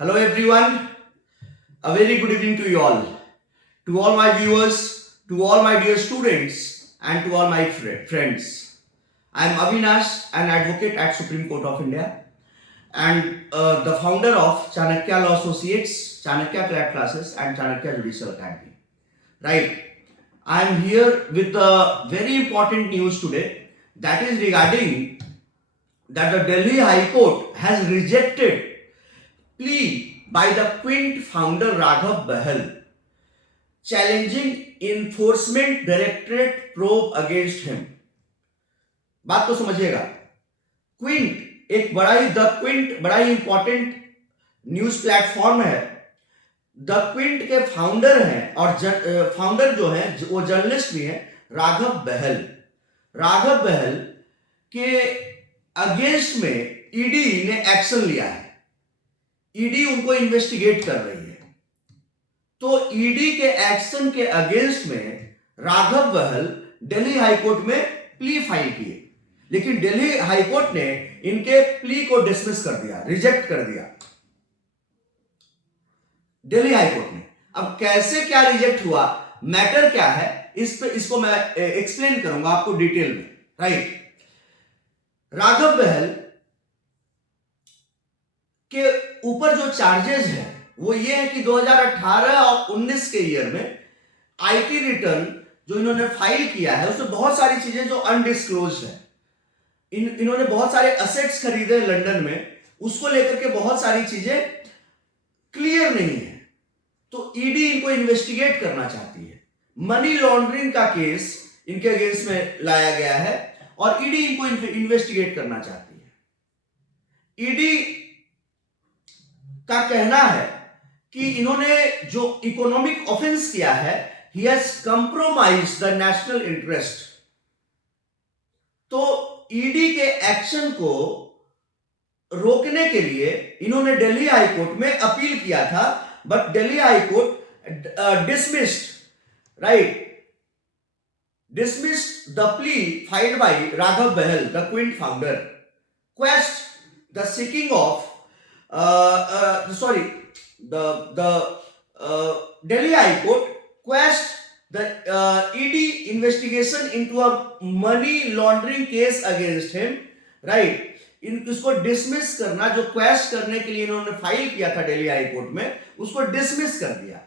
Hello everyone, a very good evening to you all. To all my viewers, to all my dear students and to all my friends. I am Avinash, an advocate at Supreme Court of India and the founder of Chanakya Law Associates, Chanakya CLAT classes and Chanakya Judicial Academy. Right, I am here with a very important news today, that is regarding that the Delhi High Court has rejected plea by the Quint founder Raghav Bahal challenging enforcement directorate probe against him. बात को समझिएगा, Quint एक बड़ा ही important news platform है. The Quint के founder हैं और founder जो है वो जर्नलिस्ट भी हैं, राघव बहल के अगेंस्ट में ईडी ने एक्शन लिया है. ईडी उनको इन्वेस्टिगेट कर रही है. तो ईडी के एक्शन के अगेंस्ट में राघव बहल दिल्ली हाईकोर्ट में प्ली फाइल किए, लेकिन दिल्ली हाईकोर्ट ने इनके प्ली को डिसमिस कर दिया, रिजेक्ट कर दिया दिल्ली हाईकोर्ट ने. अब कैसे क्या रिजेक्ट हुआ, मैटर क्या है, इसको मैं एक्सप्लेन करूंगा आपको डिटेल में. राइट, राघव बहल के ऊपर जो चार्जेस है वो ये है कि 2018 और 19 के ईयर में आईटी रिटर्न जो इन्होंने फाइल किया है उसमें बहुत सारी चीजें जो अनडिस्क्लोज्ड है. इन्होंने बहुत सारे असेट्स खरीदे लंदन में, उसको लेकर के बहुत सारी चीजें क्लियर नहीं है. तो ईडी इनको इन्वेस्टिगेट करना चाहती है. मनी लॉन्ड्रिंग का केस इनके अगेंस्ट में लाया गया है और ईडी इनको इन्वेस्टिगेट करना चाहती है. ईडी का कहना है कि इन्होंने जो इकोनॉमिक ऑफेंस किया है, he has compromised the national interest. तो ईडी के एक्शन को रोकने के लिए इन्होंने दिल्ली हाई कोर्ट में अपील किया था, but Delhi high court dismissed the plea filed by Raghav Bahal, the Quint founder, quashed the seeking of Delhi High Court quashed the ED investigation into a money laundering case against him. Right, इसको dismiss करना, जो क्वेश करने के लिए इन्होंने file किया था Delhi high court में, उसको डिसमिस कर दिया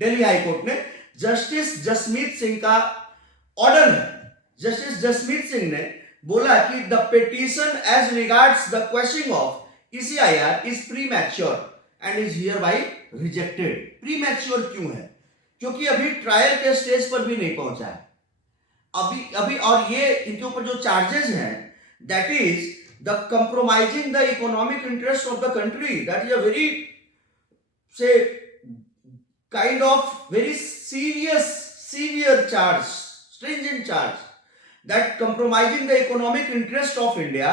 दिल्ली हाई कोर्ट ने. जस्टिस जसमीत सिंह का ऑर्डर है. जस्टिस जसमीत सिंह ने बोला कि the petition as regards the questioning of ECIR is premature and is hereby rejected. Premature क्यों है? क्योंकि अभी ट्रायल के स्टेज पर भी नहीं पहुंचा है अभी. और ये इनके ऊपर जो चार्जेस हैं, that is the compromising the economic interest of the country. That is a very say kind of very severe charge, stringent charge, that compromising the economic interest of India.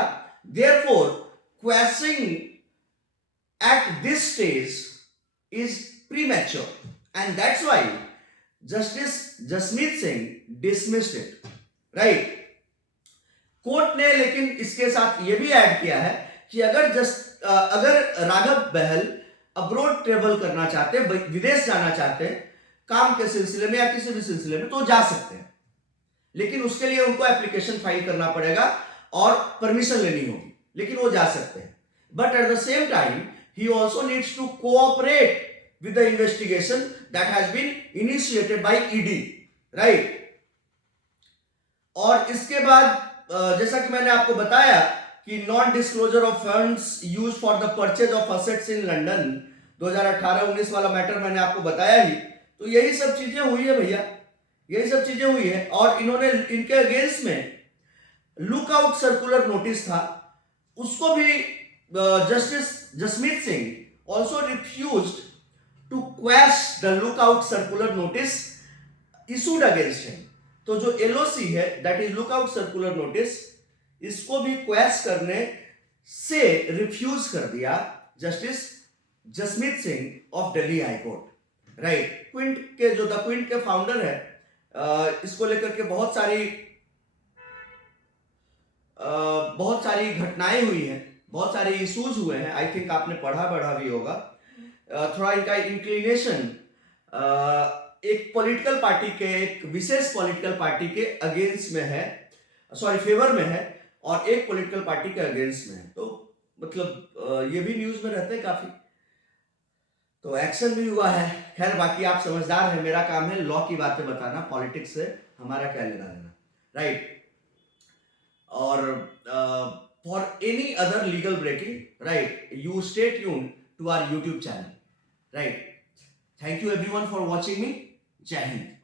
Therefore, quashing at this stage is premature, and that's why Justice Jasmeet Singh dismissed it. Right? Court ने लेकिन इसके साथ ये भी add किया है कि अगर राघव बहल अब्रोड ट्रेवल करना चाहते हैं, विदेश जाना चाहते हैं काम के सिलसिले में या किसी भी सिलसिले में, तो जा सकते हैं, लेकिन उसके लिए उनको एप्लीकेशन फाइल करना पड़ेगा और परमिशन लेनी होगी, लेकिन वो जा सकते हैं. But at the same time ही also needs to cooperate with the investigation that has been initiated by ED. Right, और इसके बाद जैसा कि मैंने आपको बताया कि non disclosure of funds used for the purchase of assets in London, 2018-19 वाला मैटर मैंने आपको बताया ही. तो यही सब चीजें हुई है भैया, यही सब चीजें हुई है. और इन्होंने इनके अगेंस्ट में लुकआउट सर्कुलर नोटिस था, उसको भी justice Jasmeet Singh also refused to quash the lookout circular notice issued against him. तो जो LOC है, that is lookout circular notice, इसको भी क्वैश करने से रिफ्यूज कर दिया justice Jasmeet Singh of Delhi high court. Right, Quint के जो द क्विंट के फाउंडर है, इसको लेकर के बहुत सारी घटनाएं हुई हैं, बहुत सारे इश्यूज हुए हैं. आई थिंक आपने पढ़ा भी होगा. थोड़ा इनका इंक्लिनेशन एक पॉलिटिकल पार्टी के, एक विशेष पॉलिटिकल पार्टी के अगेंस्ट में है, सॉरी फेवर में है, और एक पॉलिटिकल पार्टी के अगेंस्ट में है। तो मतलब ये भी न्यूज में रहते हैं काफी, तो एक्शन भी हुआ है। खैर बाकी आप समझदार हैं, मेरा काम है लॉ की बातें बताना, पॉलिटिक्स से हमारा क्या लेना देना, राइट। और for any other legal breaking, right, you stay tune to our YouTube channel, right. Thank you everyone for watching me. जय हिंद।